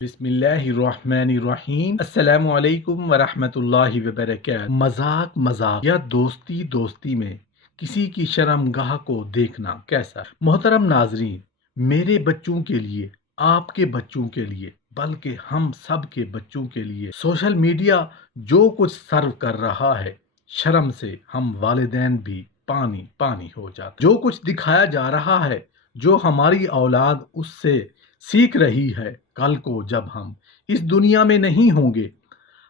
بسم اللہ الرحمن الرحیم۔ السلام علیکم ورحمۃ اللہ وبرکاتہ۔ مذاق یا دوستی میں کسی کی شرم گاہ کو دیکھنا کیسا ہے؟ محترم ناظرین، میرے بچوں کے لیے، آپ کے بچوں کے لیے، بلکہ ہم سب کے بچوں کے لیے سوشل میڈیا جو کچھ سرو کر رہا ہے، شرم سے ہم والدین بھی پانی پانی ہو جاتے۔ جو کچھ دکھایا جا رہا ہے، جو ہماری اولاد اس سے سیکھ رہی ہے، کل کو جب ہم اس دنیا میں نہیں ہوں گے،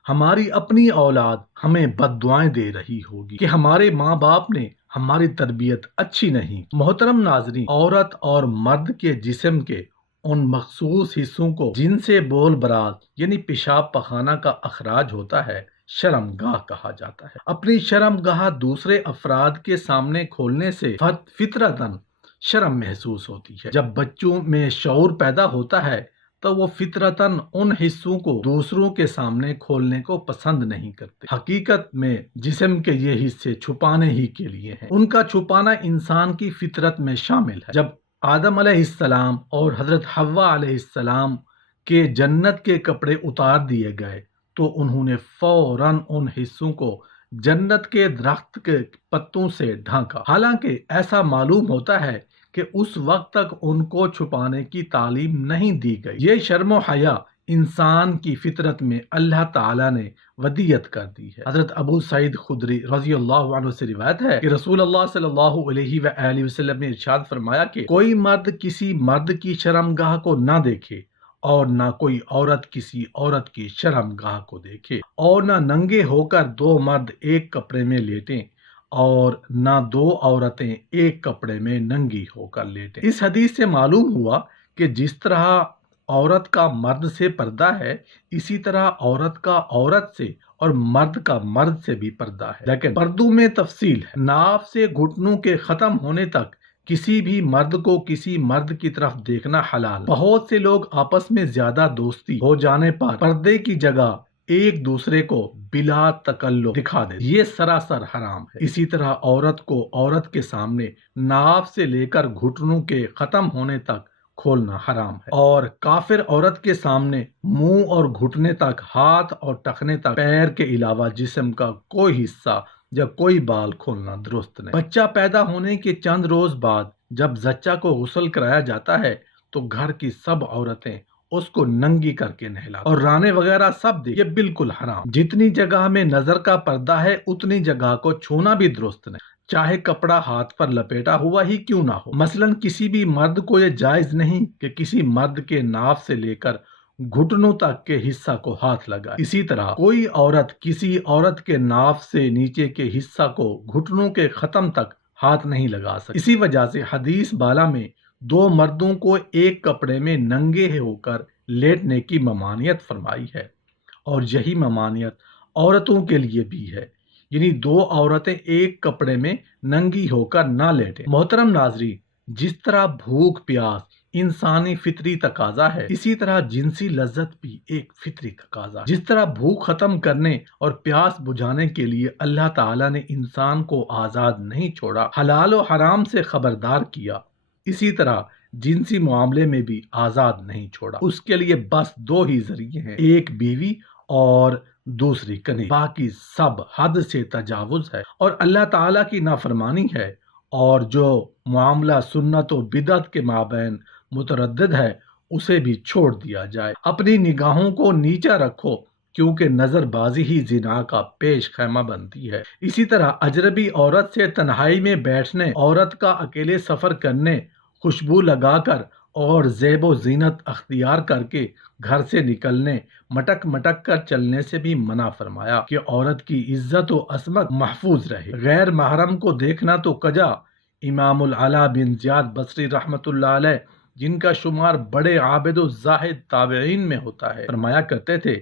ہماری اپنی اولاد ہمیں بد دعائیں دے رہی ہوگی کہ ہمارے ماں باپ نے ہماری تربیت اچھی نہیں۔ محترم ناظرین، عورت اور مرد کے جسم کے ان مخصوص حصوں کو جن سے بول برات یعنی پیشاب پخانہ کا اخراج ہوتا ہے، شرم گاہ کہا جاتا ہے۔ اپنی شرم گاہ دوسرے افراد کے سامنے کھولنے سے فطرتاً شرم محسوس ہوتی ہے۔ جب بچوں میں شعور پیدا ہوتا ہے تو وہ فطرتاً ان حصوں کو دوسروں کے سامنے کھولنے کو پسند نہیں کرتے۔ حقیقت میں جسم کے یہ حصے چھپانے ہی کے لیے ہیں۔ ان کا چھپانا انسان کی فطرت میں شامل ہے۔ جب آدم علیہ السلام اور حضرت حوا علیہ السلام کے جنت کے کپڑے اتار دیے گئے تو انہوں نے فوراً ان حصوں کو جنت کے درخت کے پتوں سے ڈھانکا، حالانکہ ایسا معلوم ہوتا ہے کہ اس وقت تک ان کو چھپانے کی تعلیم نہیں دی گئی۔ یہ شرم و حیا انسان کی فطرت میں اللہ تعالیٰ نے ودیت کر دی ہے۔ حضرت ابو سعید خدری رضی اللہ عنہ سے روایت ہے کہ رسول اللہ صلی اللہ علیہ وآلہ وسلم نے ارشاد فرمایا کہ کوئی مرد کسی مرد کی شرم گاہ کو نہ دیکھے، اور نہ کوئی عورت کسی عورت کی شرم گاہ کو دیکھے، اور نہ ننگے ہو کر دو مرد ایک کپڑے میں لیٹیں، اور نہ دو عورتیں ایک کپڑے میں ننگی ہو کر لیٹیں۔ اس حدیث سے معلوم ہوا کہ جس طرح عورت کا مرد سے پردہ ہے، اسی طرح عورت کا عورت سے اور مرد کا مرد سے بھی پردہ ہے، لیکن پردوں میں تفصیل ہے۔ ناف سے گھٹنوں کے ختم ہونے تک کسی بھی مرد کو کسی مرد کی طرف دیکھنا حلال۔ بہت سے لوگ آپس میں زیادہ دوستی ہو جانے پر پردے کی جگہ ایک دوسرے کو بلا تکلف دکھا دے، یہ سراسر حرام ہے۔ اسی طرح عورت کو عورت کے سامنے ناف سے لے کر گھٹنوں کے ختم ہونے تک کھولنا حرام ہے، اور کافر عورت کے سامنے منہ اور گھٹنے تک، ہاتھ اور ٹخنے تک، پیر کے علاوہ جسم کا کوئی حصہ یا کوئی بال کھولنا درست نہیں۔ بچہ پیدا ہونے کے چند روز بعد جب زچہ کو غسل کرایا جاتا ہے تو گھر کی سب عورتیں اس کو ننگی کر کے نہلاتی اور رانے وغیرہ سب دے، یہ بالکل حرام۔ جتنی جگہ میں نظر کا پردہ ہے اتنی جگہ کو چھونا بھی درست نہیں، چاہے کپڑا ہاتھ پر لپیٹا ہوا ہی کیوں نہ ہو۔ مثلاً کسی بھی مرد کو یہ جائز نہیں کہ کسی مرد کے ناف سے لے کر گھٹنوں تک کے حصہ کو ہاتھ لگائے۔ اسی طرح کوئی عورت کسی عورت کے ناف سے نیچے کے حصہ کو گھٹنوں کے ختم تک ہاتھ نہیں لگا سکتی۔ اسی وجہ سے حدیث بالا میں دو مردوں کو ایک کپڑے میں ننگے ہو کر لیٹنے کی ممانعت فرمائی ہے، اور یہی ممانعت عورتوں کے لیے بھی ہے، یعنی دو عورتیں ایک کپڑے میں ننگی ہو کر نہ لیٹیں۔ محترم ناظرین، جس طرح بھوک پیاس انسانی فطری تقاضا ہے، اسی طرح جنسی لذت بھی ایک فطری تقاضا ہے۔ جس طرح بھوک ختم کرنے اور پیاس بجھانے کے لیے اللہ تعالیٰ نے انسان کو آزاد نہیں چھوڑا، حلال و حرام سے خبردار کیا، اسی طرح جنسی معاملے میں بھی آزاد نہیں چھوڑا۔ اس کے لیے بس دو ہی ذریعے ہیں، ایک بیوی اور دوسری کنی، باقی سب حد سے تجاوز ہے اور اللہ تعالیٰ کی نافرمانی ہے، اور جو معاملہ سنت و بدعت کے مابین متردد ہے اسے بھی چھوڑ دیا جائے۔ اپنی نگاہوں کو نیچا رکھو، کیونکہ نظر بازی ہی زنا کا پیش خیمہ بنتی ہے۔ اسی طرح اجنبی عورت سے تنہائی میں بیٹھنے، عورت کا اکیلے سفر کرنے، خوشبو لگا کر اور زیب و زینت اختیار کر کے گھر سے نکلنے، مٹک مٹک کر چلنے سے بھی منع فرمایا کہ عورت کی عزت و عصمت محفوظ رہے۔ غیر محرم کو دیکھنا تو کجا، امام العلا بن زیاد بصری رحمۃ اللہ علیہ، جن کا شمار بڑے عابد و زاہد تابعین میں ہوتا ہے، فرمایا کرتے تھے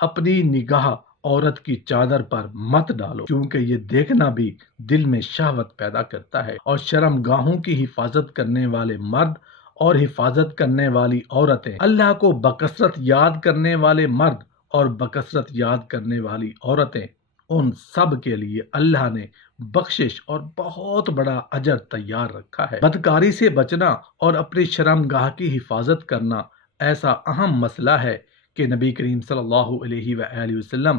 اپنی نگاہ عورت کی چادر پر مت ڈالو، کیونکہ یہ دیکھنا بھی دل میں شہوت پیدا کرتا ہے، اور شرم گاہوں کی حفاظت کرنے والے مرد اور حفاظت کرنے والی عورتیں، اللہ کو بکثرت یاد کرنے والے مرد اور بکثرت یاد کرنے والی عورتیں، ان سب کے لیے اللہ نے بخشش اور بہت بڑا اجر تیار رکھا ہے۔ بدکاری سے بچنا اور اپنی شرم گاہ کی حفاظت کرنا ایسا اہم مسئلہ ہے کہ نبی کریم صلی اللہ علیہ وآلہ وسلم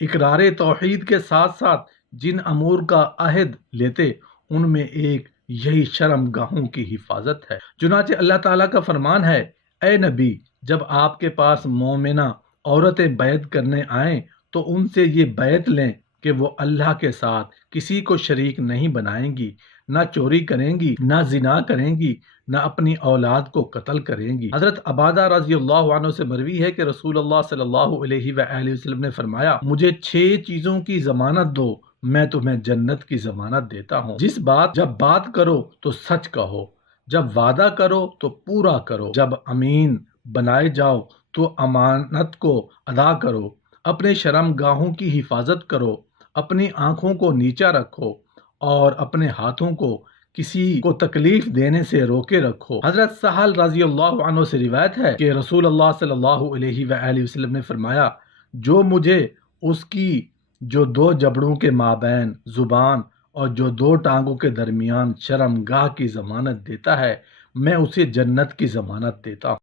اقرار توحید کے ساتھ ساتھ جن امور کا عہد لیتے ان میں ایک یہی شرم گاہوں کی حفاظت ہے۔ چنانچہ اللہ تعالیٰ کا فرمان ہے، اے نبی، جب آپ کے پاس مومنہ عورتیں بیعت کرنے آئیں تو ان سے یہ بیعت لیں کہ وہ اللہ کے ساتھ کسی کو شریک نہیں بنائیں گی، نہ چوری کریں گی، نہ زنا کریں گی، نہ اپنی اولاد کو قتل کریں گی۔ حضرت عبادہ رضی اللہ عنہ سے مروی ہے کہ رسول اللہ صلی اللہ علیہ وآلہ وسلم نے فرمایا، مجھے 6 چیزوں کی ضمانت دو، میں تمہیں جنت کی ضمانت دیتا ہوں۔ جب بات کرو تو سچ کہو، جب وعدہ کرو تو پورا کرو، جب امین بنائے جاؤ تو امانت کو ادا کرو، اپنے شرم گاہوں کی حفاظت کرو، اپنی آنکھوں کو نیچا رکھو اور اپنے ہاتھوں کو کسی کو تکلیف دینے سے روکے رکھو۔ حضرت سہل رضی اللہ عنہ سے روایت ہے کہ رسول اللہ صلی اللہ علیہ وآلہ وسلم نے فرمایا، جو مجھے اس کی جو 2 جبڑوں کے مابین زبان اور جو 2 ٹانگوں کے درمیان شرم گاہ کی ضمانت دیتا ہے، میں اسے جنت کی ضمانت دیتا ہوں۔